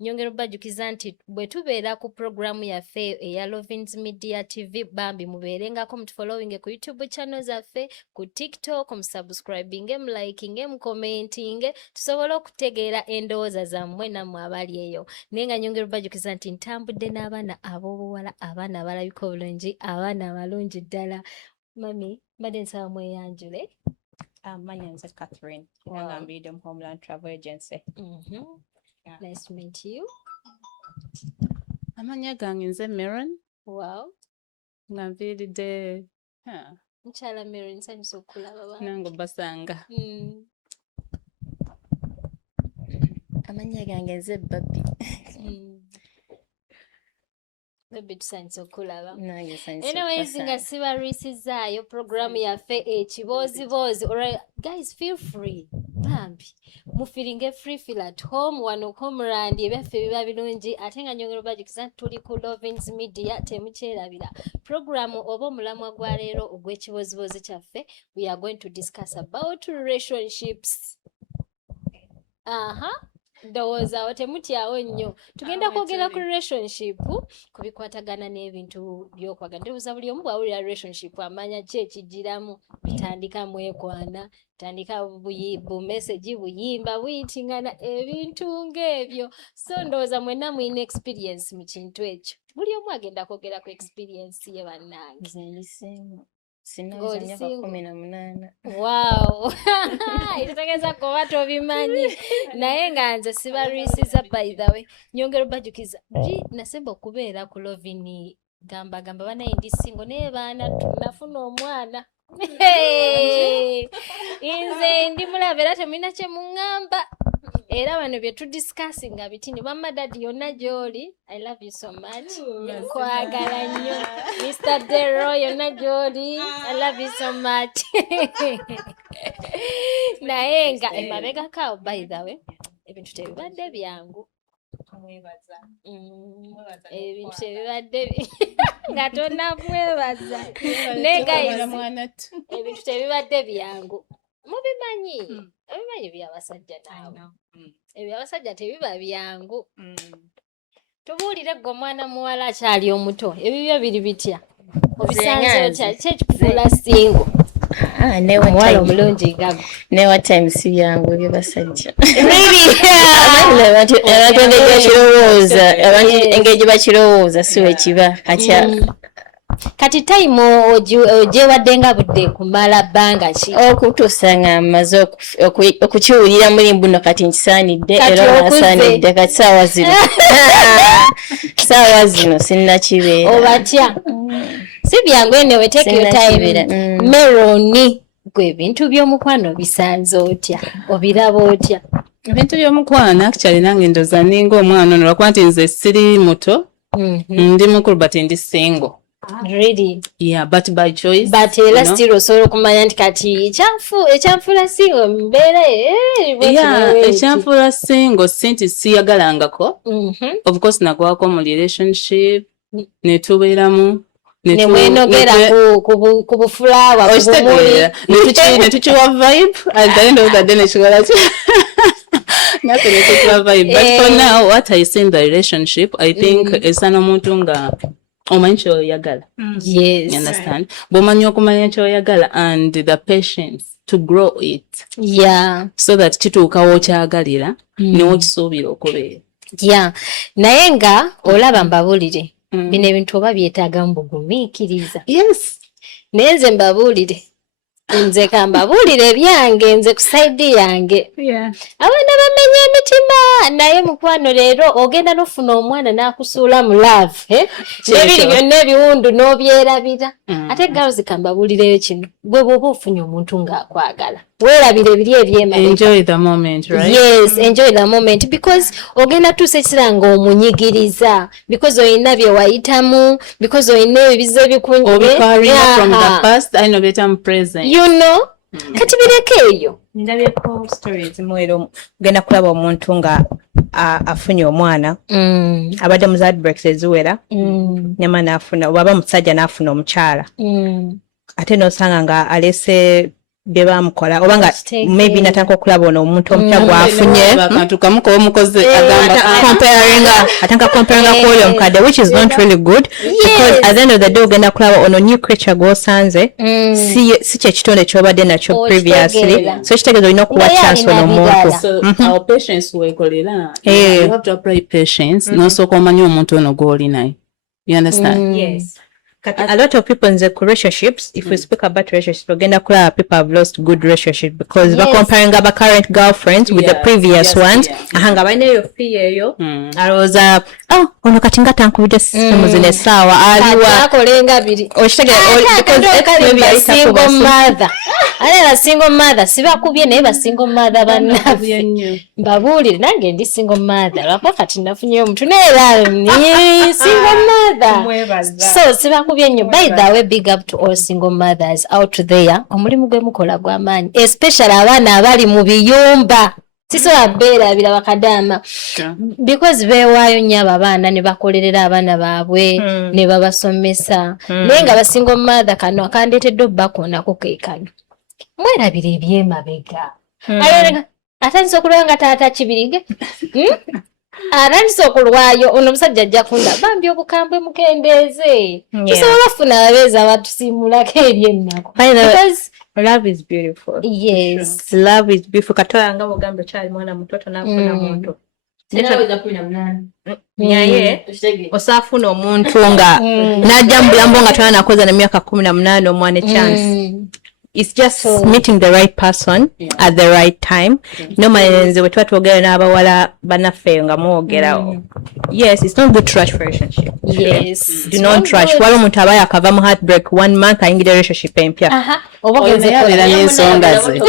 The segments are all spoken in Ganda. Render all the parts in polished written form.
nyongera bajukiza nti bwe tubeera ku programu yaffe eya Lovins Media TV bambi mubeerengako mutufollowing ku YouTube channel zaffe, ku TikTok musubscribing, mliking, mcommenting, tusobole okutegeera endowooza zammwe nammwe abali eyo. Naye nga nyongera bajukiza nti ntambudde n'abaana ab'obuwala, abaana abalabika obulungi, abaana abalungi ddala. Mami, mbadde nsaba mweyanjule. My name is Catherine. Wow. I'm with the Homeland Travel Agency. Yeah. Nice to meet you. Amanya gange nze Meron. Wow. Nga nviiridde Mukyala Meron, nsanyusa okulaba baba. nange basanga. Amanya gange nze Baby. Baby tusanyusa okulaba. Nange nsanyusa Anyways, nga sibarwisizaayo programu yaffe ekiboozibozi. Alright, guys, feel free. Bambi. Mufiringe free, feel at home, wano Homeland, ebyaffe biba birungi. Ate nga nyongera bajukiza tuli ku Lovins Media, temukyerabira. Programu oba omulamwa gwa leero ogw'ekiboozibozi kyaffe, we are going to discuss about relationships. Ndowooza temutyawo nnyo. Tugenda kwogera ku relationship ku bikwatagana n'ebintu by'okwagala. Ndowooza buli omu bw'awulira relationship amanya ki ekigiramu, bitandika mwekwana, tandika message buyimba buyitingana ebintu ng'ebyo. So ndowooza mwenna mulina experience mu kintu ekyo. Buli omu agenda kwogera ku experience ye bannange. Sinaweza myaka 18. Wow. Itategeeza kuba tobimanyi. Naye nga nze sibarwisiza by the way. Nyongera bajukiza. Nasemba okubeera ku Lovin gamba banaye ndi single naye baana tunafuna omwana. Inze ndi mulaba era temulina kye muŋŋamba. Era bano bye tudiscussinga bitini mama daddy yonna gy'oli. I love you so much. Kwagala nnyo. Mr. Dero yonna gy'oli. I love you so much. Naye nga emabega kawo by the way ebintu tebibadde byangu. Ebintu tebibadde nga tonnamwebaza. Ne guys ebintu tebibadde byangu. Mubimanyi. Ebimanyi by'abasajja naawe. Eby'abasajja tebiba byangu. Tubuulire gwe omwana muwala akyali omuto. Ebibyo biri bitya? Obisanze otya? Ki ekikufuula single? Omuwala omulungi gago. Never time si byangu by'abasajja. Really? Abantu engeri bakirowooza si we kiba. Kati time ogyewadde nga budde kumala bbanga ki? Okutuusa nga amaze okukiwulira muri mbuno kati nkisaanidde era nasaanidde kati saawa zino sinnakibeera. Obatya? Si byangu enewe take your time. Meroni gwe ebintu by'omukwano bisanze otya? Obiraba otya? Ebintu by'omukwano actually nange ndoza ninga omwana ono lwakuba nti nze siri muto. Ndi mukulu but ndi single. Really? Yeah, but by choice. But era still osobola okumanya nti kati ekyanfuula single mbeera ekyanfuula single sinti siyagalangako. Of course nagwako mu relationship netubeeramu nemwenogera ku bufulawa netukiwa vibe at the end of the day nekikola nothing netukiwa vibe. But for now what I see in the relationship I think esa n'omuntu nga omanyi kyoyagala. Yes. You understand? Bw'omanya okumanya kyoyagala and the patience to grow it. Yeah. So that kituuka w'okyagalira n'okisuubira okubeera. Yeah. Naye nga olaba mbabuulire. Bino ebintu oba byetaaga mu bugumiikiriza. Yes. Naye nze mbabuulire. Nze kambabuulire ebyange nze ku sayidi yange. Abaana bamenya emitima naye mukwano leero ogenda n'ofuna omwana n'akusuula mu love. N'ebiri byonna ebiwundu n'obyerabira. Ate girls kambabuulireyo kino. Gwe bw'oba ofunye omuntu ng'akwagala. Weerabire ebiri ebyemabega. Enjoy the moment, right? Yes, enjoy the moment because ogenda tuusa ekisera ng'omunyigiriza because oyina bye wayitamu because oyina ebizibu ebikunyire. Obikwarira from the past, I know better present. You know? Kati bireke eyo. Ndabyeko stories mwero genda kulaba omuntu nga afunye omwana. Abadde mu heartbreaks eziwera. Nyama n'afuna waba musajja n'afuna omukyala. Ate n'osanga nga alese bebamukola obanga maybe nataka okulaba ono omuntu omupya gwafunye abantu kamuko omukoze agamba comparing ko yo mukade, which is not really good because at the end of the day ogenda kulaba ono new creature gwosanze si kye kitonde kyobadde nakyo previously, so kitegeeza olina okuwa chance ono omuntu. So our patience wekolera, you have to apply patience n'osooka omanya omuntu ono gw'oli naye. You understand? Yes. A lot of people in the relationships, if we speak about relationships, ogenda kulaba people have lost good relationships because we're comparing our current girlfriends with the previous ones. Ahanga bane yo fear yo. Aroza ono katinga tankubide simu zine sawa aliwa akolenga biri because single mother. Ale single mother sibakubye naye ba single mother banafe mbabulire nange ndi single mother lwako kati nafunye omuntu neera ni single mother so sibakubye nnyo. By the way, big up to all single mothers out there. Omulimu gwe mukola gw'amaanyi, especially abaana abali mu biyumba sisobola beerabira bakadama because beewaayo nnyo abo abaana ne bakolerera abaana baabwe ne babasomesa naye nga basingle mother kano akandeetedde obbakoonako keekano mwerabira ebyemabega atandisa okulwayo nga taata kibiringe atandisa okulwayo ono omusajja ajja kunda bambi obukambwe mukendeeze tusobola okufuna ababeezi abatusiimulako ery'ennaku because love is beautiful. Yes, love is beautiful. Katoya nga bogamba kyali mwana mutoto nafuna muntu nyaye osafuna omuntu nga najja mu bulambo nga twana nakoza na myaka 18 omwana chance. It's just meeting the right person at the right time. Normally nze wetwa twogera n'abawala banaffe nga mwogera. Yes, it's not good to rush for relationship. yes. Do not rush. Wala omuntu aba yakava mu heartbreak 1 month ayingira relationship empya. Obogenze yabeera n'ensonga ze.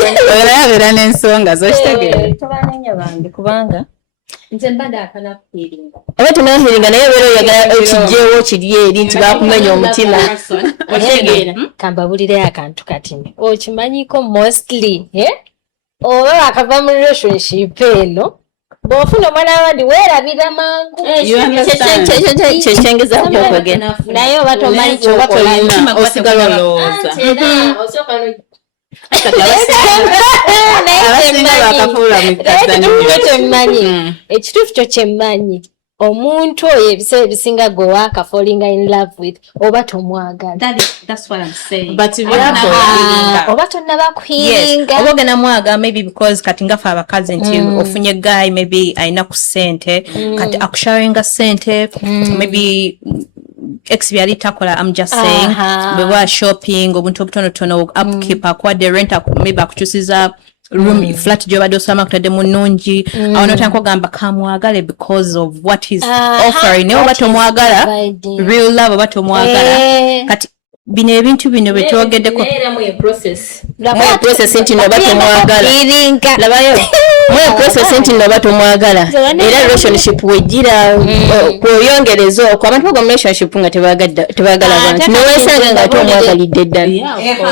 Yabeera n'ensonga zo kitegeera. Tobanenya bange kubanga nze mbadde akana kufiringa. Oba tunafiringa naye beera oyagala okijjeewo kiri eri nti bakumenya omutima. Otegeera kambabulire akantu kati okimanyiko mostly oba akava mu relationship eno bw'ofuna omwana wandi weerabira mangu kyekyengeza okwogera naye oba tomanyi kyokola osigala olowooza kyemmanyi ekituufu kyo kyemmanyi omuntu oyo ebiseera ebisinga gwe waaka falling in love with oba tomwagala. That's what I'm saying. But oba tonnaba kuhiringa oba ogenda mwaga maybe because kati ngafe abakazi nti ofunye guy maybe ayina ku ssente kati akusharinga ssente maybe ex byali takola. I'm just saying bwe shopping obuntu obutonotono upkeep akwadde rent maybe akukyusiza room flat gyobadde osoma kutadde munungi awo notandika ogamba kamwagale because of what he's offering naye oba tomwagala real love oba tomwagala kati bino ebintu bino betwogeddeko mwe process nti noba tomwagala labayo mwe process nti noba tomwagala era relationship wegira kweyongereza okwo abantu bagwa mu relationship nga tebagala abantu newesanga nga tomwagalidde ddala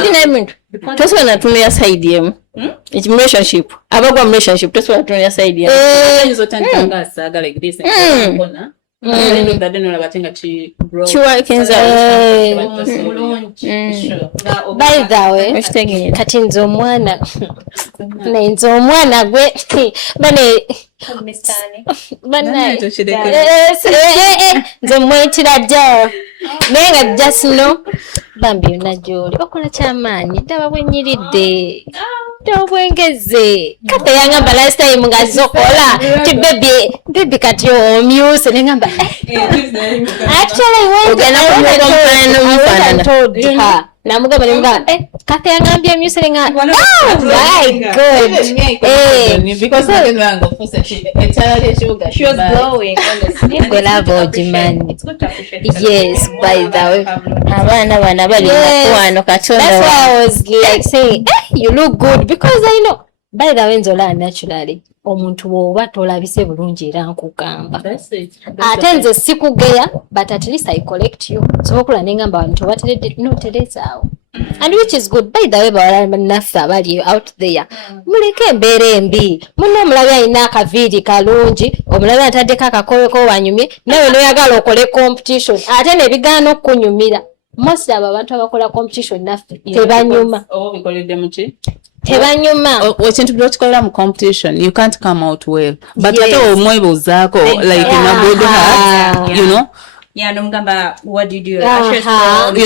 bina ebintu tosobola natunula ya side emu relationship abagwa mu relationship tosobola natunula ya side emu by the way kati nze omwana nze omwana gwe nze mwetira jao naye nga just no bambi yonna gy'oli okola kyamaanyi ddaba bwenyiridde obwengeze kati yangamba last time nga zokola ti baby kati omyuse nengamba actually namugamba nemugamba kati yangambye emyuse nenga my god gwe lava ogimanyi. Yes, by the way abaana bana bali mukwano katonda. That's why I was like saying you look good because I know by the way nzola naturally omuntu bw'oba tolabise bulungi era nkugamba ate nze sikugeya but at least I collect you so okula nengamba abantu bateredde no terezaawo and which is good. By the way bawala bannaffe abali out there muleke embeera embi munno omulabe alina akaviiri kalungi omulabe ataddeko akakoyeko wanyumye nawe noyagala okole competition ate nebigaana okunyumira most abo abantu abakola competition naffe tebanyuma bikoledde muki tebanyuma ekintu byokikolera mu competition you can't come out well but ate omwebuuzaako like in a good heart you know. Yeah, no mgamba, what do you do? You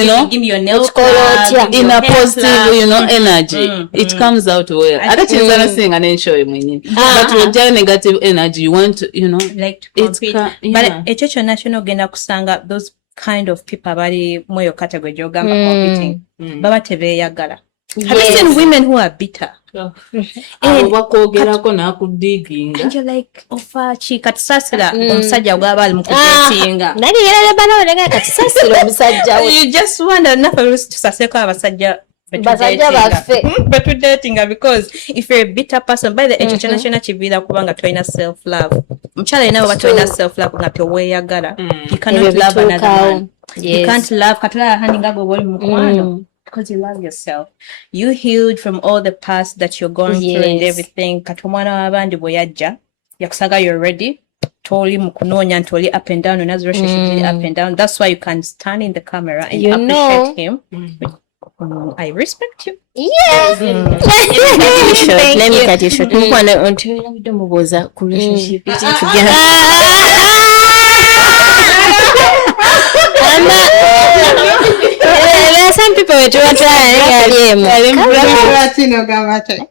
know, give me your nails club, in a positive, you know, energy. It comes out well. I don't know saying an show but with negative energy, you want to, you know, like to compete. But a church national genda kusanga those kind of people bali moyo category jogamba competing. Baba tebeyagala. Have you seen women who are bitter? Bakwogerako nakudiginga and you're like ofa chikatusasira omusajja gwaba ali mukudatinga nani yera bana olega katusasira omusajja you just wonder nafa tusaseko abasajja basajja baffe but dating because if you're a bitter person by the international chibira kubanga toina self love mchala inabo batoina self love nga teweyagala you cannot love another man you can't love katula handinga go boli mukwano because you love yourself. You healed from all the past that you're going through and everything. Katomwana wabandi boyajja. Yakusaga you're ready. Toli mukunonya ntoli up and down. Unazi relationship up and down. That's why you can stand in the camera and you appreciate him. I respect you. Yes. Let me cut you short. Mukwana ontera bidomuboza ku relationship. Some people were trying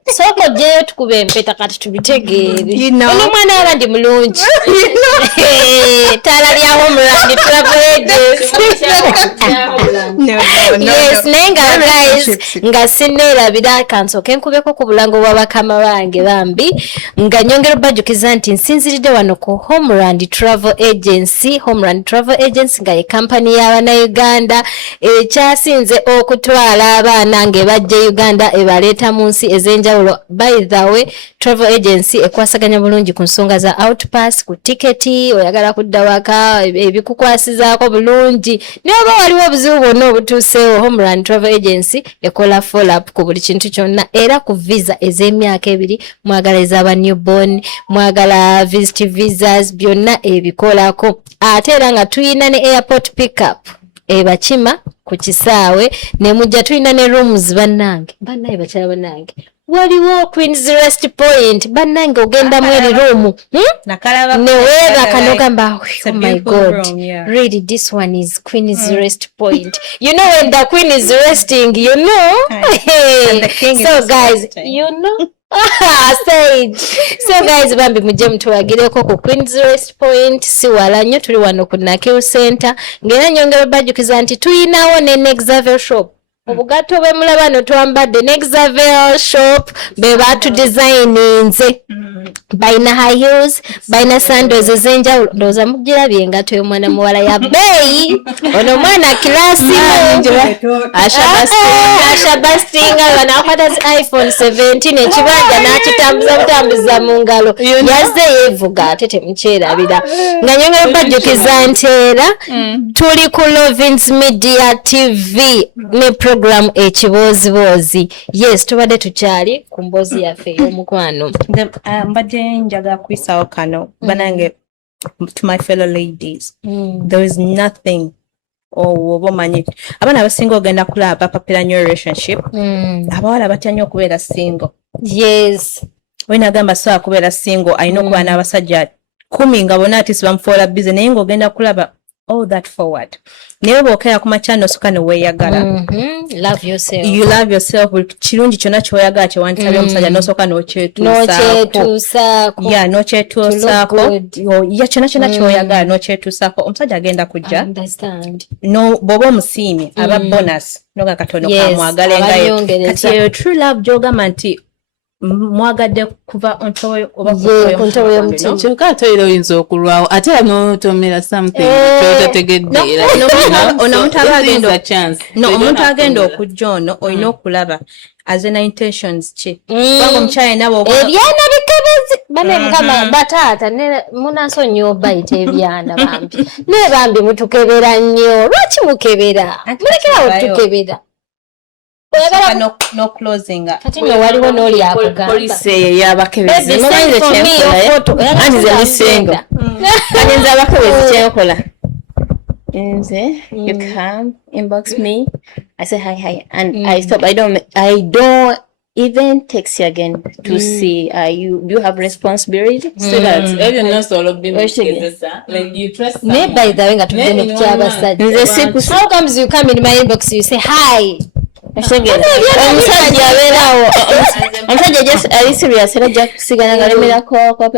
soko jeyo tukube mpeta kati tubitegeere ono mwana abandi mulungi tala lya Homeland Travel Agency yes nenga guys nga sineerabira kansoke nkubeko ku bulango bwa bakama bange bambi nga nyongera bajukiza nti nsinziridde wano ku Homeland Travel Agency. Homeland Travel Agency nga ye company y'abana Uganda ekyasinze okutwala abaana nge bajja Uganda ebaleeta mu nsi ez'enjawulo. By the way, travel agency ekwasaganya bulungi ku nsonga za outpass, ku tiketi, oyagala kudda waka ebikukwasizaako bulungi. N'oba waliwo obuzibu bwonna obutuuseewo, Homeland Travel Agency ekola follow up ku buli kintu kyonna, era ku visa ez'emyaka 2 mwagala ez'aba newborn, mwagala visit visas, byonna ebikolako. Ate era nga tuyina ne airport pickup ebakima ku kisaawe ne mujja tulina ne rooms bannange bakyala bannange waliwo Queen's Rest Point bannange ogenda mu eri room ne weera kanogamba oh my god really this one is Queen's Rest Point you know when the queen is resting you know so guys you know Sage. So guys bambi mujje mutwagireko ku Queen's Rest Point si wala nnyo tuli wano ku Nakil Center ngera nyongera bajukiza nti tuyinawo ne Nexavel shop obugato bwe mulabano twambadde Nexavel shop be batu designinze baina high heels baina sandals ez'enjawulo ndoza mugirabye engato y'omwana muwala ya beyi ono mwana kilasi ashabastinga banakwata iPhone 17 ekibanja n'akitambuza mu ngalo yazze yevuga ate temukyerabira nga nyongera bajjukiza nti era tuli ku Lovins Media TV ne program ekiboozibozi. Yes, tubadde tukyali ku mboozi yaffe ey'omukwano. Mbadde njaga kwisawo kano banange to my fellow ladies. There is nothing obomanyi abana abasinga ogenda kulaba papira new relationship abawala batya nnyo okubeera single. Yes, wena gamba sawa kubeera single ayina okuba n'abasajja 10 nga bonna ati sibamufuula busy naye ng'ogenda kulaba all that forward. Naye bw'okera ku makyano osooka ne weeyagala. Love yourself. You love yourself. Kirungi kyonna ky'oyagala kyewanditabya omusajja n'osooka n'okyetuusaako. Yeah, n'okyetuusaako. Kyonna ky'oyagala n'okyetuusaako. Omusajja agenda kujja. Bw'oba omusiimye aba bonus noga katono kamwagala engayo. Kati eyo true love gy'ogamba nti mwagadde kuva ontoyo oba kuntoyo y'omutima kyokka ate era oyinza okulwawo ate n'otomera something kyotategedde era omuntu agenda okujja ono olina okulaba azena intentions ki kubanga omukyala nabo ebyana bikebezi bane mukama bataata ne munansonyiwa bayita ebyana bambi ne bambi mutukebera nnyo lwaki mukebera mulekerawo tukebera no closing kati no waliwo n'oli akugamba police ey'abakebezi mumanyize kyenkola anti ze misengo kanyenza abakebezi kyenkola You come, inbox me. I say hi, and I stop. I don't even text you again to see do you have responsibility? So that's even not solo business. Like you trust Ne by the way nga tudde mu kyabasajja. How comes you come in my inbox you say hi? Omusajja abeerawo omusajja just ali serious era ajja kusigala ngalemerako akola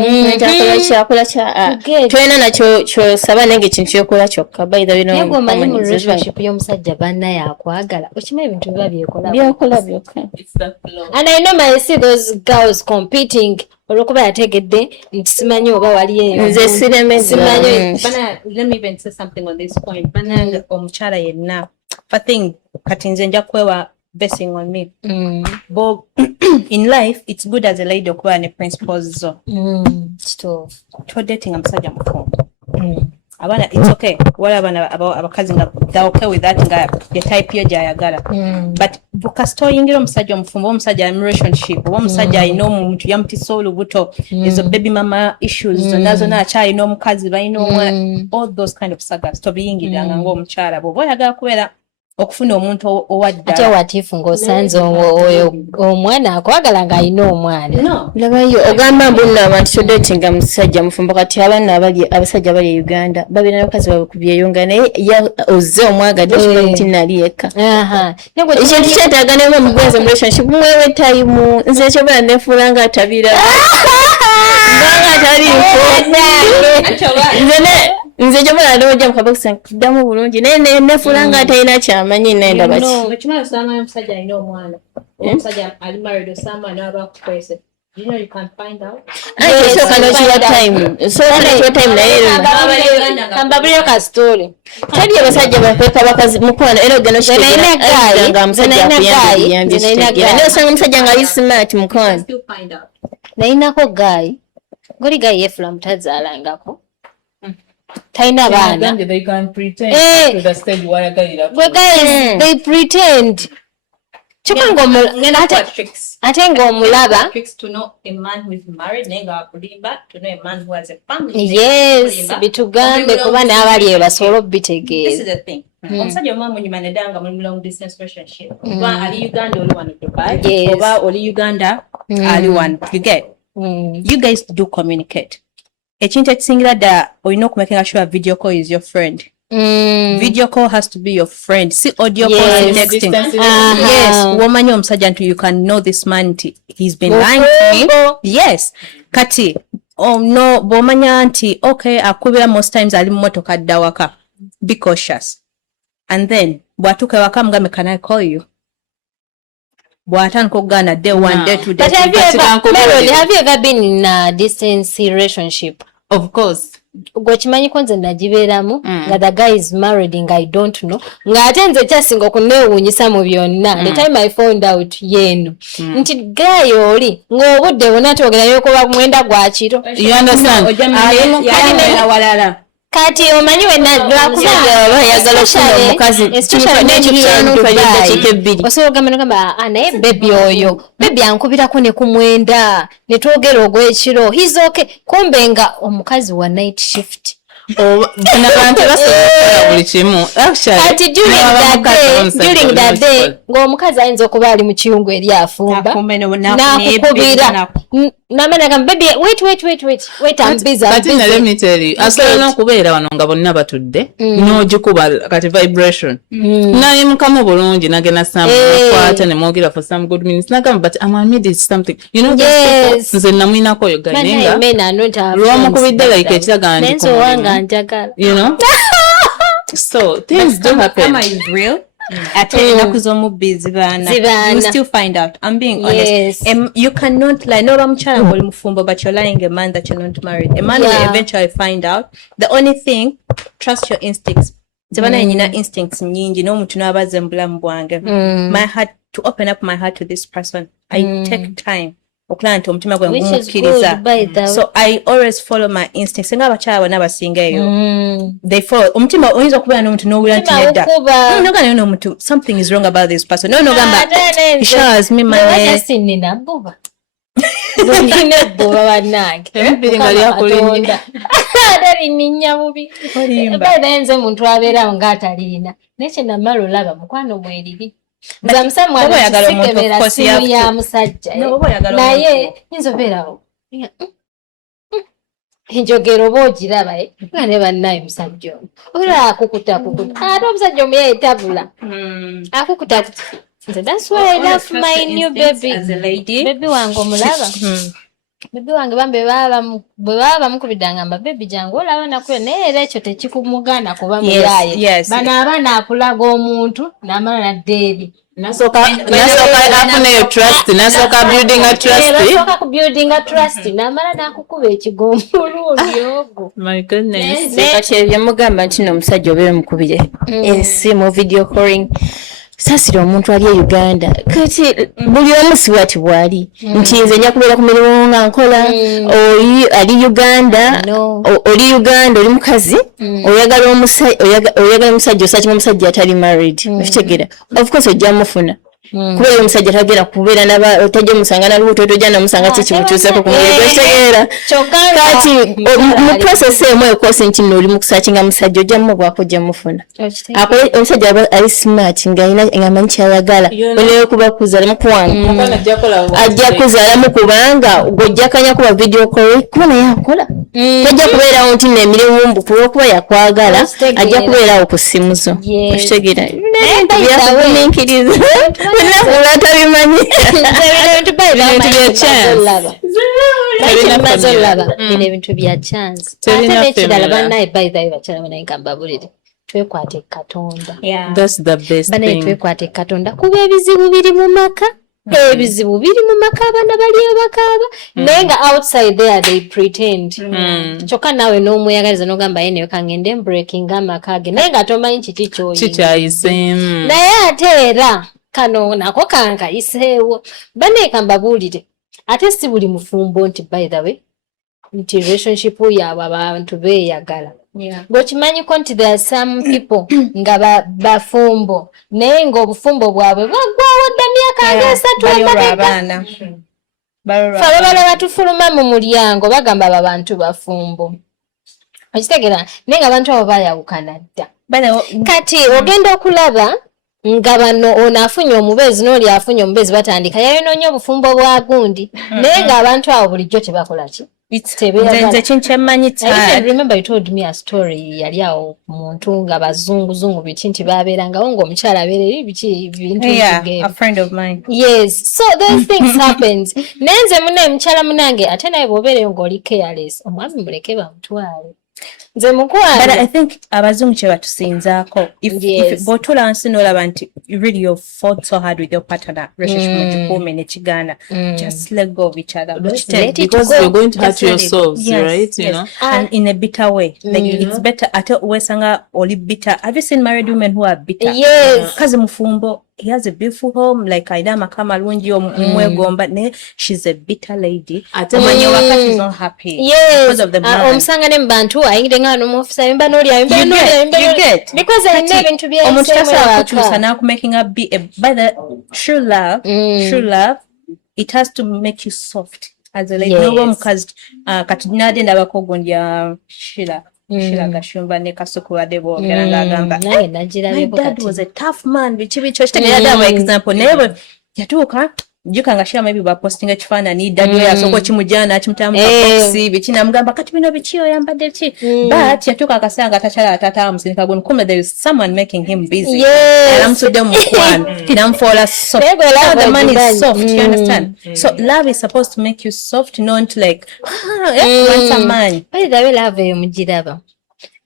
kya tolina nakyo kyosaba nange ekintu kyokola kyokka by the way naye omanyi mu relationship y'omusajja bannaye akwagala okimanyi ebintu biba byokola byokka. And I know I see those girls competing olwokuba yategedde nti simanyi oba waliyo nze siremeza. Let me even say something on this point. Bana omukyala yenna I think kati nze nja kwewa basing on me. But in life it's good as a lady okuba ne principles zo. To dating omusajja mufumbo. Abana it's okay. Wala abana abakazi nga they're okay with that nga the type yo jayagala. But buka story ngira omusajja mufumbo omusajja in relationship omusajja ayina omuntu yamutisa olubuto izo baby mama issues nazo na achayina omukazi bayina omwana all those kind of sagas to biyingiranga ngo omukyala bo boyagala kubeera okufuna omuntu owadda ate watifu ng'osanze oyo omwana akwagala ng'ayina omwana. No. Labayo ogamba mbunna abantu todatinga musajja mufumbo kati abaana abasajja abali Uganda babeera n'abakazi babakubyeyo naye ozze omwagadde kimanti nali eka. Ekintu kyetaaga ne mugwenze mu relationship mwewe time nze ekyobola nefuula nga atabira nga ataliiko nze jobola ndoja mukabokisa kuddamu bulungi naye nefuula nga atalina kyamanyi nenda baki. Ekimala osanga omusajja alina omwana omusajja ali married osanga n'aba kukwese. You know you can find out. So can you time? So can you time na yero. Kambabulira ka story. Tadi abasajja bakweka bakazi mukwano era ogeno shikira. Nga musajja akuyambye. Naye osanga omusajja nga ali smart mukwano. Still find out. Nainako guy. Goli guy yefula mutazaalangako. Taina baana. They can pretend to the stage where guys they pretend. Ate ng'omulaba to know a man who is married nenga akulimba to know a man who has a family. Yes, bitugambe kuba n'abali basobola obitegeeza. This is the thing. Omusajja omwamu nyuma nedanga mu long distance relationship. Oba ali Uganda oli wano Dubai. Oba oli Uganda ali wano. You get? You guys do communicate. Ekintu ekisingira ddala olina okumakinga sure video call is your friend. Video call has to be your friend. See audio call and texting. Yes, womanyo omusajja nti you can know this man he's been lying to me. Yes. Kati no bomanya nti okay akubira most times ali mmotoka dda waka. Be cautious. And then bwatuka waka mugame can I call you? Bwatandika okugana day 1 day 2 day 3. Have you ever been in a distance relationship? Of course. Gwekimanyi konze nagibeeramu nga the guy is married nga I don't know nga ate nze kyasinga okuneewuunyisa mu byonna the time I found out yeno nti guy oli ng'obudde bwonna twogerayo okuba mwenda gwa kiro. You understand? Awalala. Kati omanyi osobola naye bebi oyo bebi ankubirako ne ku mwenda ne twogera ogw'ekiro he's okay kumbe nga omukazi wa night shift. Kati during that day ng'omukazi ayinza okuba ali mu kiyungu eri afumba n'akukubira n'amanya baby wait I'm busy. But let me tell you asobola n'okubeera wano nga bonna batudde n'ogikuba kati vibration naye mukamu bulungi nagenda samukwata ne mwogera for some good minutes nagamba but I'm admitted something you know nze namwinako oyo ganenga lwamukubidde like ekiraga nti you know so things do happen. Am I real? You still find out. I'm being honest. You cannot lie. No, but you're lying a man that you're not married. A man will eventually find out. The only thing, trust your instincts. Instincts my heart, to open up my heart to this person, I take time. So I always follow my instincts. They follow. Something is wrong about this person. No, he showers me my Zine bwoba bannange. Empiringa lyakulinnya. Linnya bubi. Baada nze muntu abeera ng'ataliina. Nekye namala olaba mukwano mweriri. Nze musamwana kisikebera simu ya musajja. Naye nzobeerawo. Enjogero boogiraba nga ne bannaye musajja ono. Olaba akukuta. Ate omusajja omuya etabula. Akukuta. That's why I love my new baby. As a lady. Baby wange omulaba. Baby wange bambe bwe baba bamukubidanga mba baby jangu olaba nakuyo naye era ekyo tekikumugana kuba muyaye. Bano abaana akulaga omuntu n'amala naddeeri. Nasoka afune yo trust, nasoka building a trust. Nasoka ku building a trust, n'amala n'akukuba ekigombolooli ogwo. My goodness. Kati ebyo mugamba nti n'omusajja obeera mukubire esimu video calling. Sasira omuntu ali Uganda kati buli omu siwati bwali nti nze nja kubeera ku mirimu nga nkola ali Uganda oli Uganda oli mukazi oyagala omusajja osakira omusajja atali married okitegera of course ojja mufuna kubeera omusajja tagera kubeera naba otajja musanga na lubuto tojja namusanga kikibukyuseko ku mubiri okitegera kati mu process emu ekosi nti nno oli mu kusakinga musajja ojja mubwako ojja mufuna omusajja ali smart nga amanyi kyayagala oneyo kuba kuzaalamu kuwanga ajja kuzaalamu kubanga gojja kanya kuba video call kuba naye akola tajja kubeerawo nti n'emirimu mbuku olwokuba yakwagala ajja kubeerawo ku simu zo okitegera byakugumiikiriza Tabimanyi. Ebintu bya chance. Ate ekirala bannaye by the way bakyala banaye nkambabulire. Twekwate Katonda. That's the best banaye thing. Twekwate Katonda kuba ebizibu biri mu maka. Ebizibu biri mu maka abaana bali abakaaba. Naye nga outside there they pretend. Kyokka nawe n'omweyagaliza n'ogamba yeneyo kangende breaking amaka ge. Naye nga tomanyi kiki ky'oyina. Kikyayise. Naye ate era kano nako kankayiseewo banaye kambabuulire ate si buli mufumbo nti by the way nti relationship yaabwe abantu beeyagala ng'okimanyiko nti there are some people nga bafumbo naye ng'obufumbo bwabwe bwaggwawo dda myaka ng'esatu emabega fe babala batufuluma mu mulyango bagamba abo abantu bafumbo okitegeera naye nga abantu abo baayawukana dda kati ogenda okulaba nga bano ono afunye omubezi n'oli afunye omubezi batandika yayonoonya obufumbo bwa gundi naye ng'abantu abo bulijjo tebakola ki I remember you told me a story yali awo muntu nga bazunguzungu biti nti babeerangawo ng'omukyala abeera bintu a friend of mine. Yes, so those things happens. Nenze munaye mukyala munange ate naye bw'obeereyo ng'oli careless omwami muleke bamutwale. But I think abazungu kye batusinzaako if bw'otula wansi n'olaba nti really you fought so hard with your partner relationship mugikuume ne kigaana just let go of each other because you're going to hurt yourselves, right? You know, and in a bitter way like it's better ate wesanga oli bitter. Have you seen married women who are bitter? Yes, kazi mufumbo he has a beautiful home like aina makama lungi omwegomba ne she's a bitter lady atemanye wakati is not happy because of the man omusanga ne mbantu ayingire ngano mu office ayimba noli because I never to be omuntu tasobola na making up be by the true love it has to make you soft as a lady no mukazi kati nade ndabakogondya Shila Gashumba ne Kasuku adebo geranga gamba my dad was a tough man bichibicho kitegera for example never yatuuka jukanga shira maybe ba posting ekifaananyi dad we asoko kimujana akimutamu boxi bichina mugamba kati bino bichiyo yambadde ki but yatuuka akasanga atachala atata amusinika gonu kumbe there is someone making him busy alamsudde mu kwan tinamfola soft the man is soft you understand so love is supposed to make you soft not like want a man by the way love yomugiraba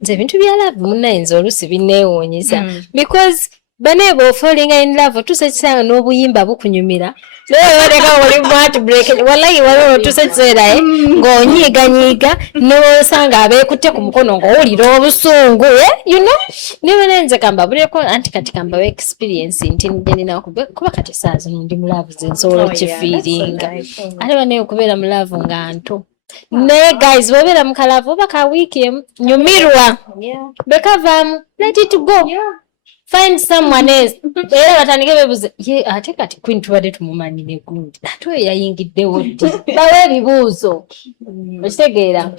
nze ebintu bya love munayinza olusi bineewuunyisa because banebo falling in love tusekisanga n'obuyimba bukunyumira naye waleka oli mwati break wallahi waliwo tusekisera ng'onyiiganyiiga n'osanga abeekutte ku mukono ng'owulira obusungu you know niwe nenze kamba buleko anti kati kamba we experience nti nina kuba kati saa zino ndi mu love zensobola okifiiringa ate baneyo okubeera mu love nga nto naye guys bobeera mu kalavu oba ka wiiki emu nyumirwa bekavaamu let it go find someone else. Era batandike bebuze ye ate kati Queen tubadde tumumanyire gundi ate oyo yayingiddewo ddi bawe ebibuuzo okitegeera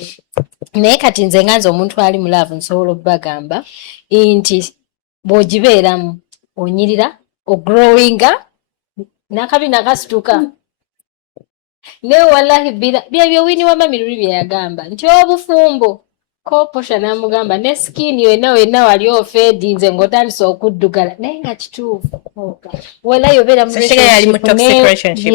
naye kati nze nganze omuntu ali mu laavu nsobola obbagamba nti bw'ogibeeramu onyirira ogrowinga n'akabi nakasituka ne wallahi byebyo Winnie Wamamiru bye yagamba nti obufumbo ko posha namugamba ne skin wena wali ofedinze ngotandise okuddugala naye nga kituufu wala yobera mu relationship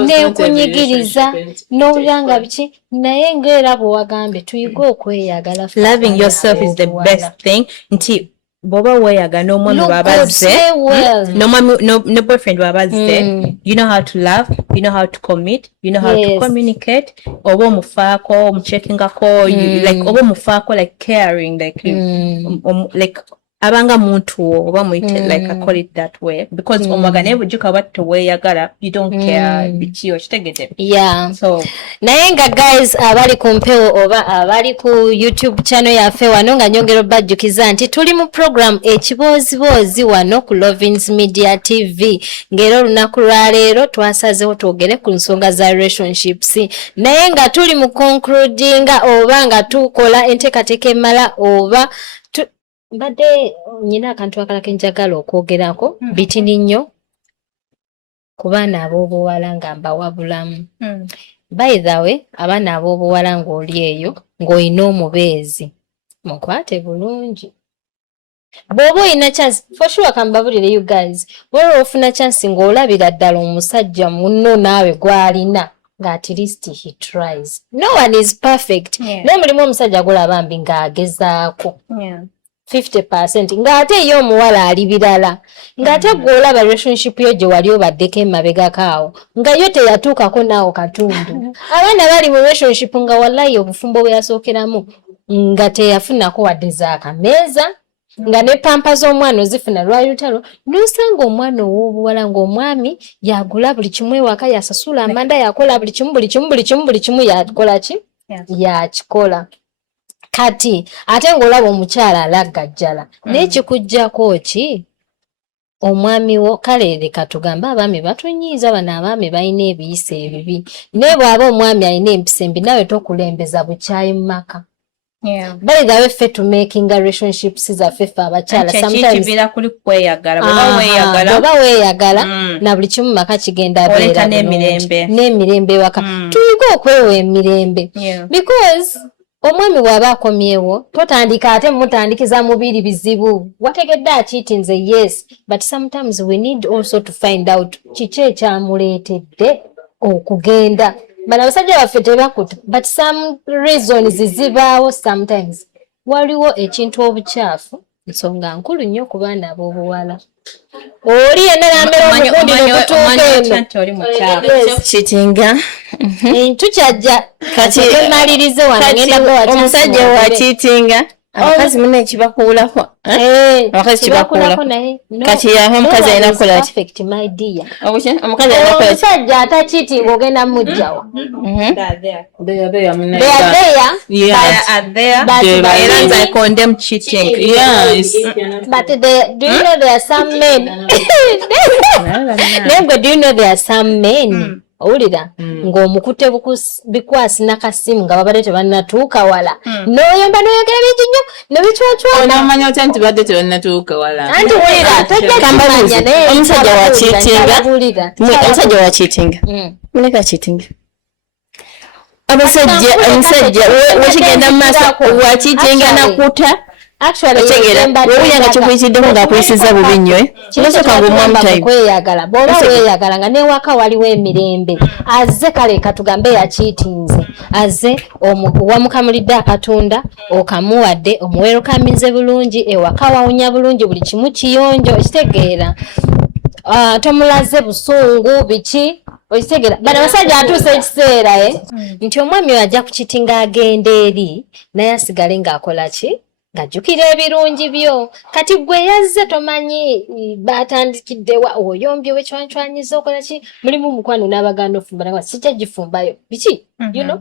ne kunyigiriza n'obulanga biki naye ng'era bw'wagambye tuyiga okweyagala. Loving yourself is the best thing. Nti boba weeyagala n'omwami bw'abazze no boyfriend bw'abazze you know how to love, you know how to commit, you know how to communicate, oba omufaako omuchekingako like oba omufaako like caring like abanga muntu oba muyite like I call it that way because omwagane bujuka batte weeyagala you don't care biki okitegete so naye nga guys abali ku mpewo oba abali ku YouTube channel yaffe wano nga nyongero bajjukiza nti tuli mu program ekiboozibozi wano ku Lovins Media TV ngero lunaku lwa leero twasazeewo twogere ku nsonga za relationships naye nga tuli mu concluding oba nga tukola enteekateeka emala oba mbadde nyina akantu akalala kenjagala okwogerako bitini nnyo ku baana ab'obuwala nga mbawabulamu by the way abaana ab'obuwala ng'oli eyo ng'olina omubeezi mukwate bulungi bw'oba olina chance for sure kambabulire you guys bw'oba ofuna chance ng'olabira ddala omusajja munno naawe gw'alina nga at least he tries. No one is perfect naye mulimu omusajja gulaba mbi ng'agezaako 50% ng'ate ye omuwala ali birala ng'ate gw'olaba relationship yo gye wali obaddeko emabegako awo nga yo teyatuukako naawo katundu abaana bali mu relationship nga wallahi obufumbo bwe yasookeramu nga teyafunako wadde zaakameeza nga ne pampa z'omwana ozifuna lwalutalo n'osanga omwana ow'obuwala ng'omwami yagula buli kimu ewaka yasasula amanda yakola buli kimu yakola ki yakikola kati ate ng'olaba omukyala alaggajjala n'ekikuggyako ki omwami wo kale leka tugambe abaami batunyiiza bano abaami balina ebiyisa ebibi naye bw'aba omwami alina empisa embi nawe tokulembeza bukyayi mu maka by the way ffe to making relationships zaffe ffe abakyala sometimes oba weeyagala na buli kimu maka kigenda beera n'emirembe ewaka tuyiga okwewa emirembe because omwami bw'aba akomyewo totandika ate mutandikiza mubiri bizibu wategedde akiitinze yes but sometimes we need also to find out kiki ekyamuleetedde okugenda bano abasajja baffe tebakuta but some reasons zibaawo sometimes waliwo ekintu obukyafu nsonga nkulu nnyo ku baana ab'obuwala oli yenna nambera omugundi nokutuuka kitinga tukyajja kati emalirize wano ngenda omusajja wa kitinga abakazi muna ekibakuulako abakazi kibakuula kati yaho omukazi alina kukola ki omukazi alina kukola ki omusajja atakiitinga ogenda mujjawa era nze I condemn cheating but do you know there are some men do you know there are some men owulira ng'omukute bikwasi nakasimu nga babadde tebannatuuka wala n'oyomba n'oyogera bingi nnyo nebicwacwana onamanya otya nti badde tebannatuuka wala anti wulira tojjakimanya naye omusajja wa cheatinga muleka cheatinga omusajja wekigenda mu maaso wa cheatinga nakuta wewulya nga kikuyitiddeko ng'akuyisiza bubi nnyo kinosooka ng'omwamu kweyagala bw'oba weeyagala nga n'ewaka waliwo emirembe azze kale katugambe yakiitinze azze wamukamulidde akatunda okamuwadde omuwerukamize bulungi ewaka wawunya bulungi buli kimu kiyonjo okitegeera tomulaze busungu biki okitegeera bano abasajja atuusa ekiseera nti omwami oyo ajja kukitinga agenda eri naye asigale ng'akola ki ng'ajjukira ebirungi byo kati gwe yazze tomanyi batandikiddewa oyombye wekywancwanyiza okola ki mulimu omukwano n'abaganda ofumba naga sijja gifumbayo biki you know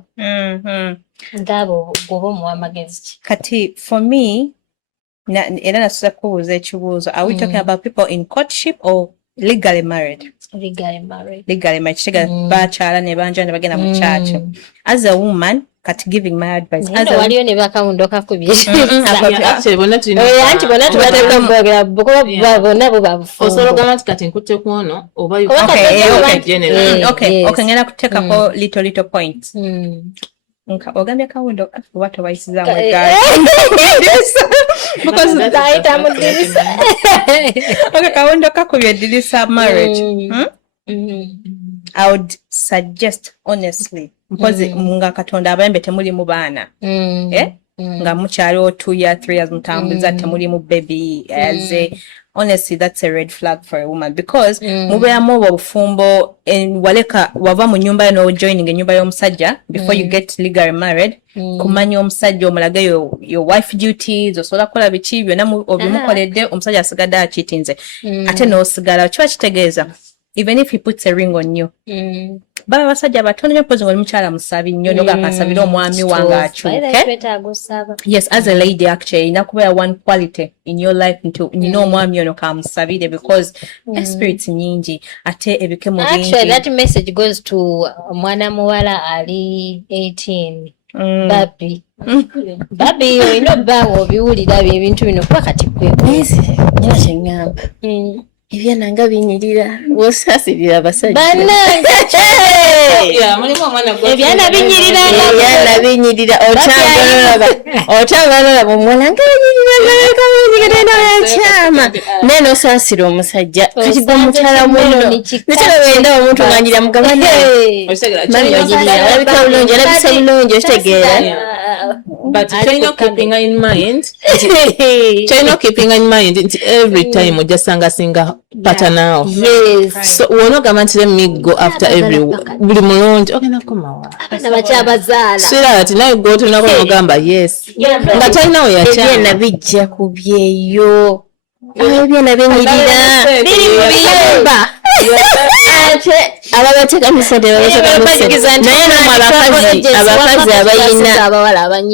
ng'abo gwoba omuwa amagezi ki kati for me era nasuza kubuuza ekibuuzo, are we talking about people in courtship or legally married? Legally married. Legally married. Kitega bakyala ne banja ne bagenda mu church. As a woman, kati giving my advice. As a waliyo ne bakawundo kakubye. Actually bona tulina. Anti bona tubateka mbogera bukuba bona bo babufu. Osobola gamba nti kati nkutte kuono oba okay ngenda kuteekako little points. Nka ogambye kawundo what waisiza mu guys. Because taita mu dirisa. Okay, kawundo kakubye dirisa marriage. I would suggest honestly because nga katonda abayambe temuli mu baana nga mukyali 2 years 3 years mutambuza temuli mu baby honestly that's a red flag for a woman because mubeeramu obufumbo waleka wava mu nyumba no joining enyumba y'omusajja before you get legally married kumanya omusajja omulaga your wife duties osobola kukola biki byonna obimukoledde omusajja asigadde akitinze ate n'osigala kiba kitegeeza even if he puts a ring on you. Baba basajja batono nyo pozi ngoli mukyala musabi nnyo noga akasabira omwami wange akyuke. Yes, as a lady actually nakubeera one quality in your life into omwami ono kamusabire because spirits nyingi ate ebike mu bingi. Actually that message goes to mwana muwala ali 18. Babi oyina bbango obiwulira ebintu bino kuba kati kwezi nyina kyengamba. Ebyananga binyirira wosasirira abasajja bannange ebyana binyirira otambalola mumwananga binyirira yakyama nene osasira omusajja kati gwe mukyala muno nekyalo wenda omuntu nganjira mugabane alabika bulungi alabisa bulungi okitegeera. But China keeping in mind every time ojasanga singa pattern. Yes. So we not going to me go after every buli mulungi okay nakomawa nabachabazala sira now you go to nako gamba yes nga China we yacha na bijja kubyeyo byena binyirira biri mu biyumba ababateka misende naye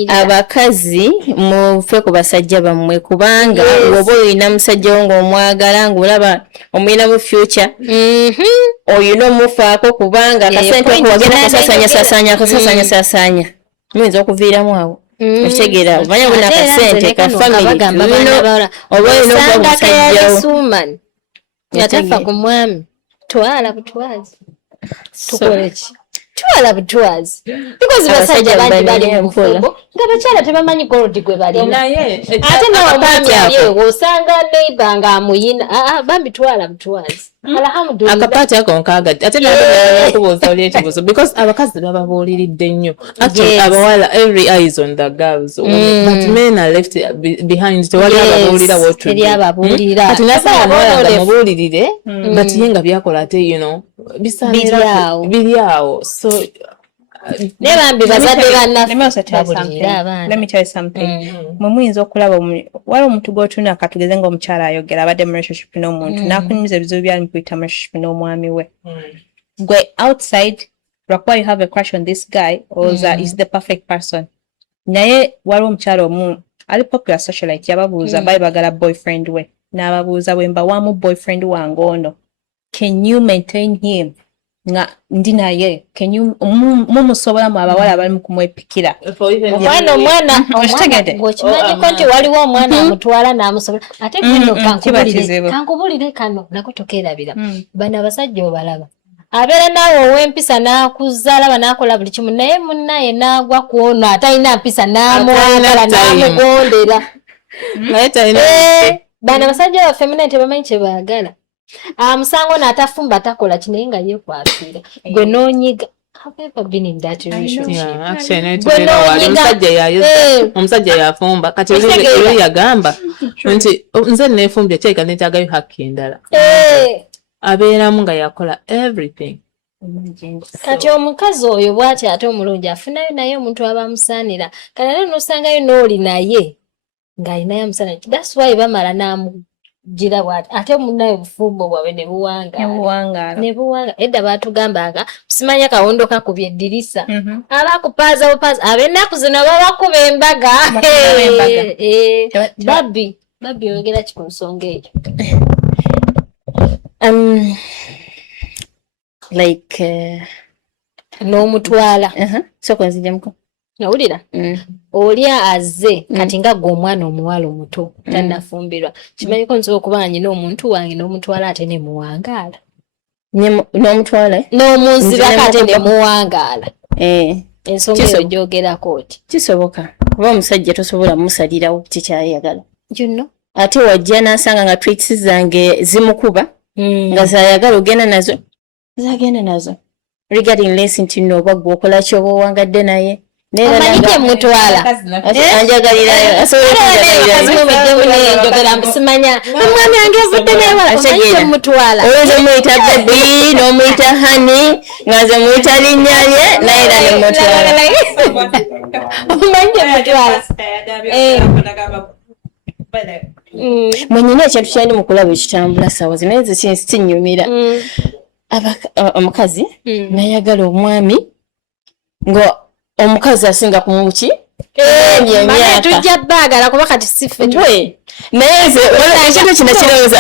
abakazi mufe ku basajja bammwe kubanga woba oyina musajja wo ng'omwagala ng'olaba omuyina mu future oyina omufaako kubanga akasente oko wagenda kasasanya muyinza okuviiramu awo okitegeera omanya buna akasente ka family oba oyina okuba musajja yatafa ku mwami twala butwazi tukoleki twala butwazi because basajja bangi bali mu mfumbo nga bakyala tebamanyi gold gwe bali naye ate n'omwami yewe osanga neighbor nga amuyina bambi twala butwazi alhamdulillah akapati ako nkaga ate nakubuuza oli ekibuuzo because abakazi bababuuliridde nnyo actually abawala every eye is on the girls but men are left behind tewali ababuulira what to do kati nasaba abawala nga mubuulirire but ye nga byakola ate you know bisanira biri awo so let me tell you something mumuyinza okulaba wali omuntu gwotuna akatugeze nga omukyala ayogera abadde mu relationship n'omuntu nakunyumiza ebizibu byali mukuyita mu relationship n'omwami we gwe outside lwakuba you have a crush on this guy or is the perfect person naye wali omukyala omu ali popular socialite yababuuza bali bagala boyfriend we n'ababuuza bwemba wamu boyfriend wange ono can you maintain him nga ndi naye mumusobola mu abawala abali mu kumwepikira omwana gwokimanyi nti waliwo omwana amutwala n'amusobola ate gino kankubulire kano nako tokeerabira bano abasajja obalaba abeera naawe ow'empisa n'akuzza alaba n'akola buli kimu naye munnaye n'agwa ku ono atalina mpisa n'amwagala n'amugondera bano abasajja baffe munnaye tebamanyi kye baagala musango n'atafumba takola kinaye nga yeekwasira gwe n'onyiga have ever been in that relationship omusajja yafumba kati oli yagamba nti nze neefumbye kyeka neetagayo hakki endala abeeramu nga yakola everything kati omukazi oyo bw'ati ate omulungi afunayo naye omuntu aba amusaanira kati ate n'osangayo n'oli naye ng'alinayo amusaanira that's why bamala gira bwati ate munayo bufumbo bwawe ne buwanga edda batugambanga simanya kawondo kakubye eddirisa abakupaaza bupaaza abennaku zino babakuba embaga babbi oyogera ki ku nsonga eyo like n'omutwala soko nzijamuko nawulira olya azze kati nga gwe omwana omuwala omuto tannafumbirwa kimanyiko nsobola okuba nyina omuntu wange n'omutwala ate ne muwangaala n'omutwala n'omunzirako ate ne muwangaala ensonga eyo gyogerako oti kisoboka kuba omusajja tosobola musalirawo kikyayagala ate wajja n'asanga nga tweets zange zimukuba nga zayagala ogenda nazo zagenda nazo regarding less nti no bagwo okola kyo owangadde naye omanyike mutwala anjagalirayo simanya omwami wange avudde naye mutwala olwoza muyita bebi n'omuyita hani nga nze muyita linnya lye naye era ne mutwala omanyike mutwala mwenyina ekintu kyali mukulaba ekitambula sawa zinaye ze kinyumira omukazi nayagala omwami nga omukazi asinga ku muki tujja baagala kuba kati sife naye nze ekintu kino kirowooza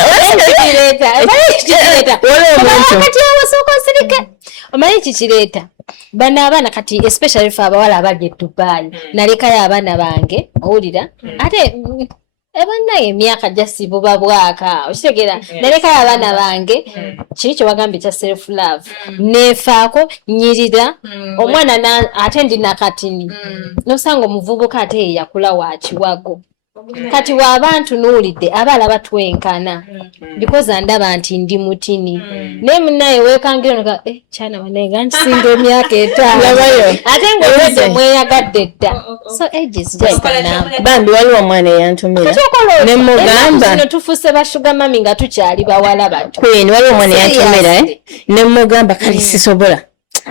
kati awasooka osirike omanyi kikireeta bano abaana kati especially fe abawala abalya edubaayi nalekayo abaana bange owulira ate ebanaye emyaka jasibuba bwaka okitegera nalekayo abaana bange kiri kyewagambye kya self love nefaako nyirira omwana ate ndi nakatini nosanga omuvubuka ate yeyakula wa kiwago kati waabantu nuulidde abaala batwenkana because ndaba nti ndi mutini naye munaye weekangira noga kyana wanenga nkisinga emyaka 5 ate ngaoze mweyagadde dda so age is just a number bambi waliwo omwana eyantumira ne mugamba zino tufuuse bashuga mami nga tukyali bawala bato kwini waliwo omwana eyantumira ne mugamba kali sisobola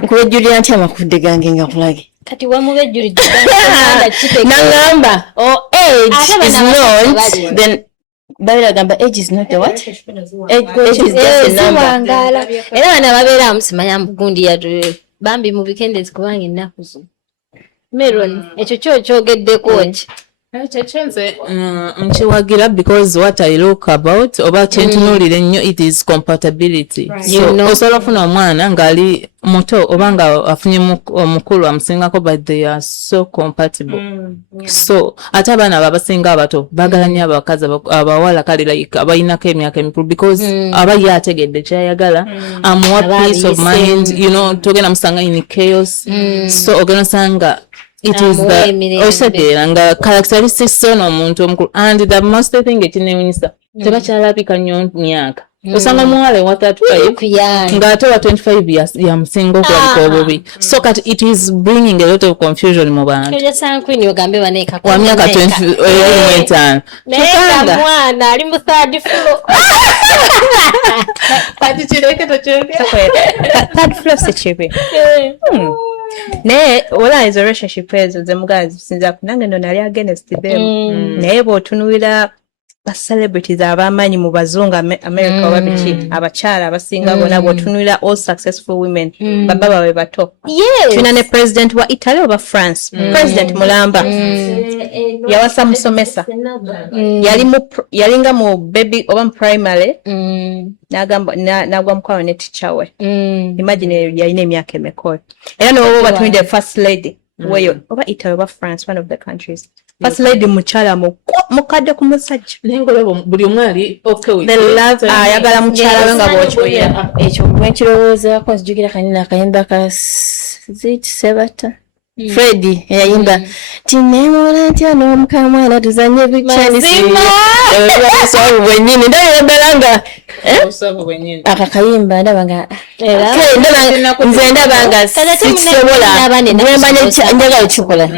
nkubejjulira ntya amakudde gange nga kulage kati wamubejjulidde nangamba age is not then Baila gamba age is not the what? Age is just a number. Era bana babeera amusimanya mugundi ya bambi mu weekend kubanga ennaku zo. Meron ekyo kyogeddeko ki? Chenze nchiwagira because what I look about oba chentunulire nnyo it is compatibility. So osobola funa omwana ngali muto obanga afunye omukulu amusingako but they are so compatible. So ate abaana abasinga abato bagalanya abakazi abawala kali like abayinako emyaka emikulu because abaye ategedde kyayagala amuwa peace of mind, you know, togenda musanga in chaos. So ogenda sanga it is the osadera characteristics so no muntu omukulu and the most thing ekinewunyisa tebakyalabika nnyo myaka osanga muwale wa 35 nga ate wa 25 years ya msingo kwa obubi so kat it is bringing a lot of confusion mu bantu kyo jasanga kwini ogambe baneka kwa myaka 25 neka mwana ali mu third floor kati kireke tokyogera third floor se chibe naye wala izo relationship ezo ze mugazi sinza kunange ndo nali against them naye bw'otunuulira ba celebrities abamanyi mu bazungu America oba biki abakyala abasinga bona bw'otunuulira all successful women baba bawe bato tuna ne president wa Italy oba France president mulamba yawasa musomesa yalinga mu baby oba mu primary nagamba nagwa mukwano ne teacher we imagine yalina emyaka emekolo era n'obo batunide first lady weyo oba Italy oba France one of the countries first lady mukyala mukadde ku musajja nengolo buli omwali okay with the love ayagala mukyala we nga bw'okiwulira ekyo bwenkirowoozaako nzijukira kanina akayimba ka Sebata Freddy yayimba tinemola ntya n'omukamwana tuzanye bichanisimu bwenyini ndabanga akakayimba ndabanga nze ndabanga sikisobola njagala kikola